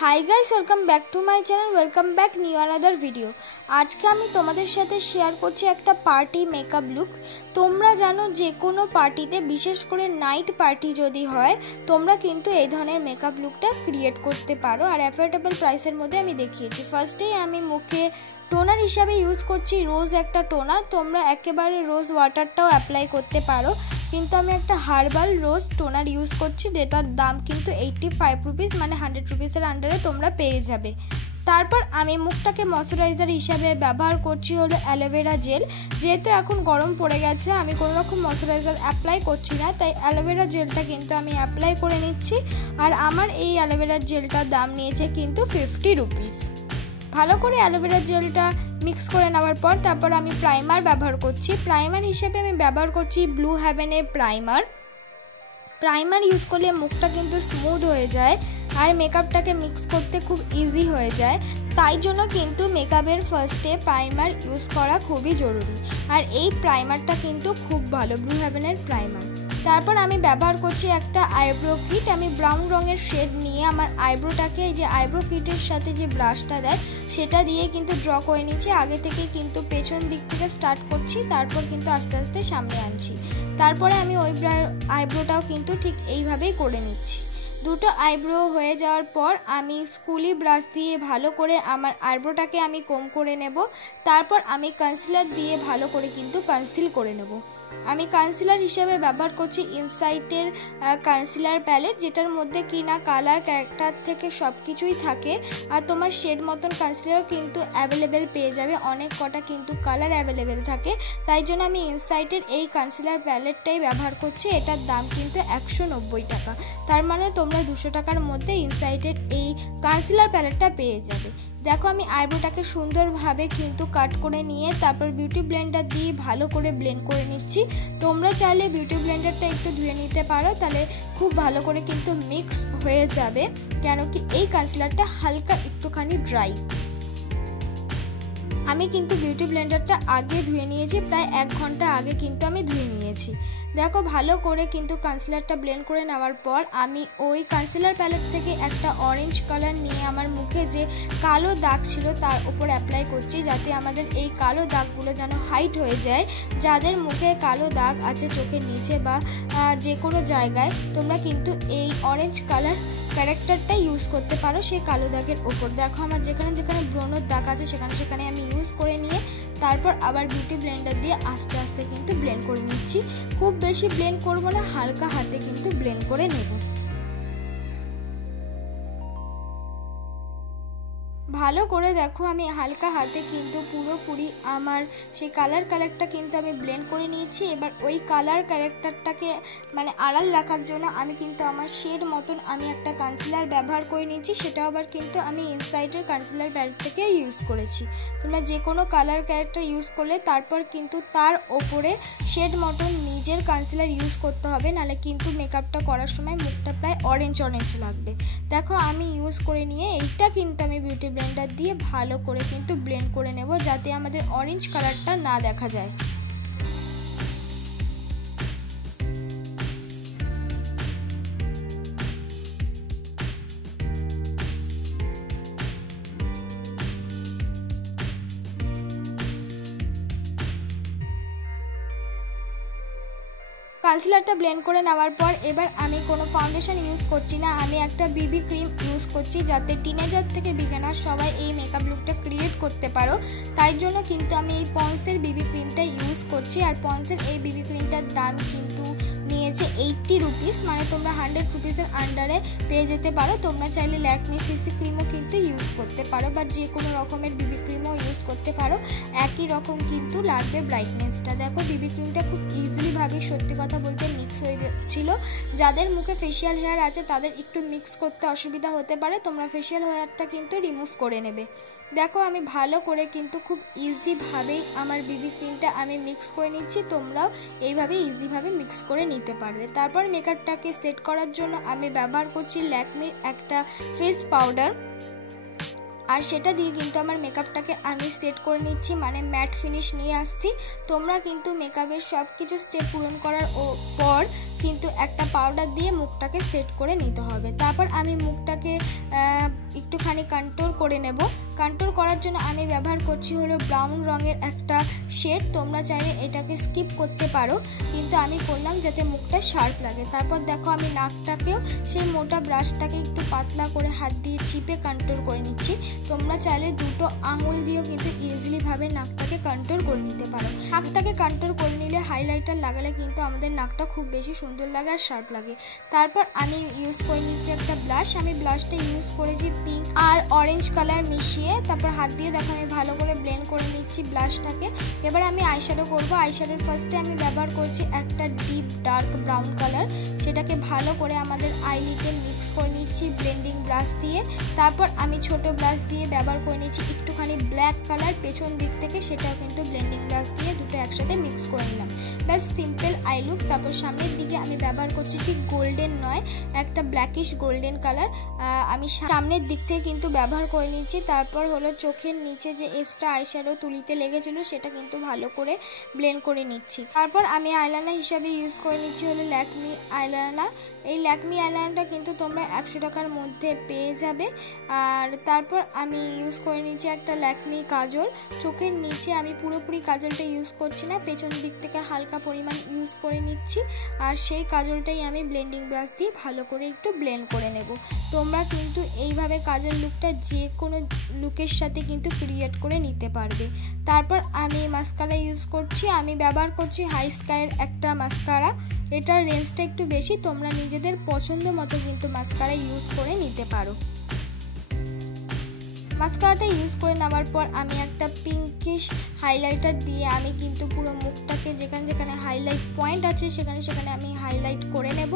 Hi guys, welcome back to my channel. Welcome back new another video. আজকে আমি তোমাদের সাথে শেয়ার করছি একটা পার্টি মেকআপ লুক। তোমরা জানো যে কোনো পার্টিতে, বিশেষ করে নাইট পার্টি যদি হয়, তোমরা কিন্তু এই ধরনের মেকআপ লুকটা ক্রিয়েট করতে পারো। আর অ্যাফোর্ডেবল প্রাইসের মধ্যে আমি দেখিয়েছি। ফার্স্টেই আমি মুখে টোনার হিসাবে ইউজ করছি রোজ একটা টোনার। তোমরা একেবারে রোজ ওয়াটারটাও অ্যাপ্লাই করতে পারো, কিন্তু আমি একটা হার্বাল রোজ টোনার ইউজ করছি, যেটার দাম কিন্তু 85 রুপিস, মানে 100 রুপিসের আন্ডারে তোমরা পেয়ে যাবে। তারপর আমি মুখটাকে ময়শ্চারাইজার হিসাবে ব্যবহার করছি হলো অ্যালোভেরা জেল। যেহেতু এখন গরম পড়ে গেছে, আমি কোনো রকম ময়শ্চারাইজার অ্যাপ্লাই করছি না, তাই অ্যালোভেরা জেলটা কিন্তু আমি অ্যাপ্লাই করে নিচ্ছি। আর আমার এই অ্যালোভেরা জেলটার দাম নিয়েছে কিন্তু 50 রুপিস। ভালো করে অ্যালোভেরা জেলটা মিক্স করে নেওয়ার পর তারপর আমি প্রাইমার ব্যবহার করছি। প্রাইমার হিসেবে আমি ব্যবহার করছি ব্লু হেভেনের প্রাইমার ইউজ করলে মুখটা কিন্তু স্মুথ হয়ে যায় আর মেকআপটাকে মিক্স করতে খুব ইজি হয়ে যায়। তাই জন্য কিন্তু মেকআপের ফার্স্টে প্রাইমার ইউজ করা খুবই জরুরি। আর এই প্রাইমারটা কিন্তু খুব ভালো, ব্লু হেভেনের প্রাইমার। তারপর আমি ব্যবহার করছি একটা আইব্রো কিট। আমি ব্রাউন রঙের শেড নিয়ে আমার আইব্রোটাকে, এই যে আইব্রো কিটের সাথে যে ব্রাশটা দেয় সেটা দিয়ে কিন্তু ড্র করে নিচ্ছি। আগে থেকে কিন্তু পেছন দিক থেকে স্টার্ট করছি, তারপর কিন্তু আস্তে আস্তে সামনে আনছি। তারপরে আমি ওই আইব্রোটাও কিন্তু ঠিক এইভাবেই করে নিচ্ছি। দুটো আইব্রো হয়ে যাওয়ার পর আমি স্কুলি ব্রাশ দিয়ে ভালো করে আমার আইব্রোটাকে আমি কম করে নেব। তারপর আমি কনসিলার দিয়ে ভালো করে কিন্তু কনসিল করে নেব। আমি কনসিলার হিসেবে ব্যবহার করছি ইনসাইটের কনসিলার প্যালেট, যেটার মধ্যে কিনা কালার, ক্যারেক্টার থেকে সব কিছুই থাকে। আর তোমার শেড মতন কনসিলারও কিন্তু অ্যাভেলেবেল পেয়ে যাবে, অনেক কটা কিন্তু কালার অ্যাভেলেবেল থাকে। তাই জন্য আমি ইনসাইটের এই কনসিলার প্যালেটটাই ব্যবহার করছি। এটার দাম কিন্তু 190 টাকা। তার মানে তোমরা 200 টাকার মধ্যে ইনসাইটের এই কনসিলার প্যালেটটা পেয়ে যাবে। দেখো আমি আইব্রোটাকে সুন্দরভাবে কিন্তু কাট করে নিয়ে তারপর বিউটি ব্লেন্ডার দিয়ে ভালো করে ব্লেন্ড করে নিচ্ছি। তোমরা চাইলে বিউটি ব্লেন্ডারটা একটু ধুয়ে নিতে পারো, তাহলে খুব ভালো করে কিন্তু মিক্স হয়ে যাবে, কেন কি এই কনসিলারটা হালকা একটুখানি ড্রাই। আমি কিন্তু বিউটি ব্লেন্ডারটা আগে ধুয়ে নিয়েছি, প্রায় 1 ঘন্টা আগে কিন্তু আমি ধুয়ে নিয়েছি। দেখো ভালো করে কিন্তু কনসিলারটা ব্লেন্ড করে নেওয়ার পর আমি ওই কনসিলার প্যালেট থেকে একটা অরেঞ্জ কালার নিয়ে আমার মুখে যে কালো দাগ ছিল তার উপর অ্যাপ্লাই করছি, যাতে আমাদের এই কালো দাগগুলো যেন হাইড হয়ে যায়। যাদের মুখে কালো দাগ আছে চোখের নিচে বা যে কোনো জায়গায়, তোমরা কিন্তু এই অরেঞ্জ কালার ক্যারেক্টারটা ইউজ করতে পারো সেই কালো দাগের ওপর। দেখো আমার যেখানে যেখানে ব্রণের দাগ আছে সেখানে আমি ইউজ করে নিয়ে তারপর আবার বিউটি ব্লেন্ডার দিয়ে আস্তে আস্তে কিন্তু ব্লেন্ড করে নিচ্ছি। খুব বেশি ব্লেন্ড করবো না, হালকা হাতে কিন্তু ব্লেন্ড করে নেব। ভালো করে দেখো আমি হালকা হাতে কিন্তু পুরোপুরি আমার সেই কালারটা কিন্তু আমি ব্লেন্ড করে নিয়েছি। এবার ওই কালার ক্যারেক্টারটাকে মানে আড়াল রাখার জন্য আমি কিন্তু আমার শেড মতন আমি একটা কনসিলার ব্যবহার করে নিয়েছি। সেটা আবার কিন্তু আমি ইনসাইডের কনসিলার প্যালেট থেকে ইউজ করেছি। তোমরা যে কোনো কালার ক্যারেক্টার ইউজ করলে তারপর কিন্তু তার ওপরে শেড মতন নিজের কনসিলার ইউজ করতে হবে, নাহলে কিন্তু মেকআপটা করার সময় মুখটা প্রায় অরেঞ্জ লাগবে। দেখো আমি ইউজ করে নিয়ে এইটা কিন্তু আমি বিউটি ব্লেন্ডার দিয়ে ভালো করে কিন্তু ব্লেন্ড করে নেব, যাতে আমাদের অরেঞ্জ কালারটা না দেখা যায়। কনসিলারটা ব্লেন্ড করে নেওয়ার পর এবার আমি কোনো ফাউন্ডেশন ইউজ করছি না, আমি একটা বিবি ক্রিম ইউজ করছি, যাতে টিনেজার থেকে বিগিনার সবাই এই মেকআপ লুকটা ক্রিয়েট করতে পারো। তাই জন্য কিন্তু আমি এই পন্সের বিবি ক্রিমটা ইউজ করছি। আর পন্সের এই বিবি ক্রিমটার দাম কিন্তু নিয়েছে 80 রুপিস, মানে তোমরা 100 রুপিসের আন্ডারে পেয়ে যেতে পারো। তোমরা চাইলে ল্যাকমি সিসি ক্রিমও কিন্তু ইউজ করতে পারো, বা যে কোনো রকমের বিবি ক্রিমও ইউজ করতে পারো, একই রকম কিন্তু লাগবে ব্রাইটনেসটা। দেখো বিবি ক্রিমটা খুব ইজিলিভাবে, সত্যি কথা বলতে, মিক্স হয়ে যাচ্ছিল। যাদের মুখে ফেশিয়াল হেয়ার আছে তাদের একটু মিক্স করতে অসুবিধা হতে পারে, তোমরা ফেশিয়াল হেয়ারটা কিন্তু রিমুভ করে নেবে। দেখো আমি ভালো করে কিন্তু খুব ইজিভাবেই আমার বিবি ক্রিমটা আমি মিক্স করে নিচ্ছি। তোমরাও এইভাবে ইজিভাবে মিক্স করে নিতে পারবে। তারপর মেকআপটাকে সেট করার জন্য আমি ব্যবহার করছি ল্যাকমির একটা ফেস পাউডার। আর সেটা দিয়ে কিন্তু আমার মেকআপটাকে আমি সেট করে নিচ্ছি, মানে ম্যাট ফিনিশ নিয়ে আসছি। তোমরা কিন্তু মেকআপের সব কিছু স্টেপ পূরণ করার পর কিন্তু একটা পাউডার দিয়ে মুখটাকে সেট করে নিতে হবে। তারপর আমি মুখটাকে একটুখানি কন্ট্রোল করে নেব। কন্ট্রোল করার জন্য আমি ব্যবহার করছি হলো ব্রাউন রঙের একটা শেড। তোমরা চাইলে এটাকে স্কিপ করতে পারো, কিন্তু আমি করলাম যাতে মুখটা শার্প লাগে। তারপর দেখো আমি নাকটাকেও সেই মোটা ব্রাশটাকে একটু পাতলা করে হাত দিয়ে চিপে কন্ট্রোল করে নিচ্ছি। তোমরা চাইলে দুটো আঙুল দিয়েও কিন্তু ইজিলিভাবে নাকটাকে কন্ট্রোল করে নিতে পারো। নাকটাকে কন্ট্রোল করে নিলে হাইলাইটার লাগালে কিন্তু আমাদের নাকটা খুব বেশি সুন্দর লাগে আর শার্প লাগে। তারপর আমি ইউজ করে নিচ্ছি একটা ব্লাশ। আমি ব্লাশটা ইউজ করেছি পিঙ্ক আর অরেঞ্জ কালার মিশিয়ে। তারপর হাত দিয়ে দেখো আমি ভালো করে ব্লেন্ড করে নিচ্ছি ব্লাশটাকে। এবার আমি আইশ্যাডো করবো। আইশ্যাডোর ফার্স্টে আমি ব্যবহার করছি একটা ডিপ ডার্ক ব্রাউন কালার। সেটাকে ভালো করে আমাদের আইলিডে মিক্স করে নিচ্ছি ব্লেন্ডিং ব্রাশ দিয়ে। তারপর আমি ছোট ব্রাশ দিয়ে ব্যবহার করে নিচ্ছি একটুখানি ব্ল্যাক কালার পেছন দিক থেকে, সেটাও কিন্তু ব্লেন্ডিং ব্রাশ দিয়ে দুটো একসাথে মিক্স করে নিলাম। ব্যাস সিম্পল আই লুক। তারপর সামনের দিকে আমি ব্যবহার করছি ঠিক গোল্ডেন নয়, একটা ব্ল্যাকিশ গোল্ডেন কালার আমি সামনের দিক থেকে কিন্তু ব্যবহার করে নিচ্ছি। তারপর হলো চোখের নিচে যে এক্সট্রা আইশ্যাডো তুলিতে লেগেছিল সেটা কিন্তু ভালো করে ব্লেন্ড করে নিচ্ছি। তারপর আমি আইলাইনার হিসাবে ইউজ করে নিচ্ছি হলো ল্যাকমি আইলাইনার। এই ল্যাকমি আইলাইনারটা কিন্তু তোমরা 100 টাকার মধ্যে পেয়ে যাবে। আর তারপর আমি ইউজ করে নিচ্ছি একটা ল্যাকমি কাজল। চোখের নিচে আমি পুরোপুরি কাজলটা ইউজ করছি না, পেছন দিক থেকে হালকা পরিমাণ ইউজ করে নিচ্ছি। আর সেই কাজলটাই আমি ব্লেন্ডিং ব্রাশ দিয়ে ভালো করে একটু ব্লেন্ড করে নেব। তোমরা কিন্তু এইভাবে কাজল লুকটা যে কোনো লুকের সাথে কিন্তু ক্রিয়েট করে নিতে পারবে। তারপর আমি মাস্কারা ইউজ করছি। আমি ব্যবহার করছি হাই স্কাইয়ের একটা মাস্কারা। এটার রেঞ্জটা একটু বেশি, তোমরা নিজেদের পছন্দ মতো কিন্তু মাস্কারা ইউজ করে নিতে পারো। মাস্কারাটা ইউজ করে নেওয়ার পর আমি একটা পিঙ্কিশ হাইলাইটার দিয়ে আমি কিন্তু পুরো মুখটাকে যেখানে যেখানে হাইলাইট পয়েন্ট আছে সেখানে সেখানে আমি হাইলাইট করে নেব।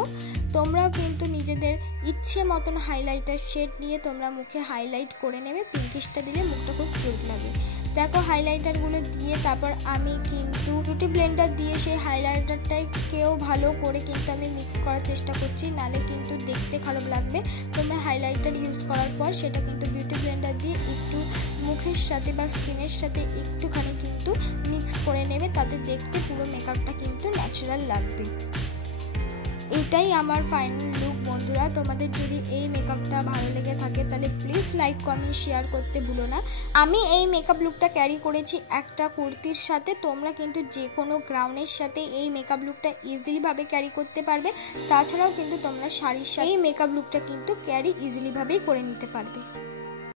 তোমরাও কিন্তু নিজেদের ইচ্ছে মতন হাইলাইটার শেড নিয়ে তোমরা মুখে হাইলাইট করে নেবে। পিঙ্কিশটা দিলে মুখটা খুব কিউট লাগে। দেখো হাইলাইটারগুলো দিয়ে তারপর আমি কিন্তু বিউটি ব্লেন্ডার দিয়ে সেই হাইলাইটারটাকেও ভালো করে কিন্তু আমি মিক্স করার চেষ্টা করছি, নালে কিন্তু দেখতে খারাপ লাগবে। তোমরা হাইলাইটার ইউজ করার পর সেটা কিন্তু বিউটি ব্লেন্ডার দিয়ে একটু মুখের সাথে বা স্কিনের সাথে একটুখানি কিন্তু মিক্স করে নেবে, তাতে দেখতে পুরো মেকআপটা কিন্তু ন্যাচারাল লাগবে। এটাই আমার ফাইনাল লুক বন্ধুরা। তোমাদের যদি এই মেকআপটা ভালো লেগে থাকে তাহলে প্লিজ লাইক কমেন্ট শেয়ার করতে ভুলো না। আমি এই মেকআপ লুকটা ক্যারি করেছি একটা কুর্তির সাথে। তোমরা কিন্তু যে কোনো গ্রাউন্ডের সাথে এই মেকআপ লুকটা ইজিলিভাবে ক্যারি করতে পারবে। তাছাড়াও কিন্তু তোমরা শাড়ির সাথে এই মেকআপ লুকটা কিন্তু ক্যারি ইজিলিভাবেই করে নিতে পারবে।